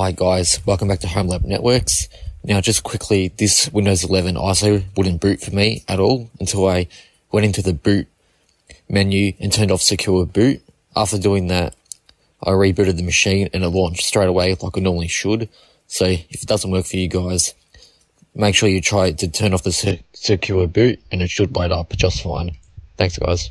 Hi guys, welcome back to Home Lab Networks. Now just quickly, this Windows 11 ISO wouldn't boot for me at all until I went into the boot menu and turned off secure boot. After doing that, I rebooted the machine and it launched straight away like it normally should. So if it doesn't work for you guys, make sure you try to turn off the secure boot and it should light up just fine. Thanks guys.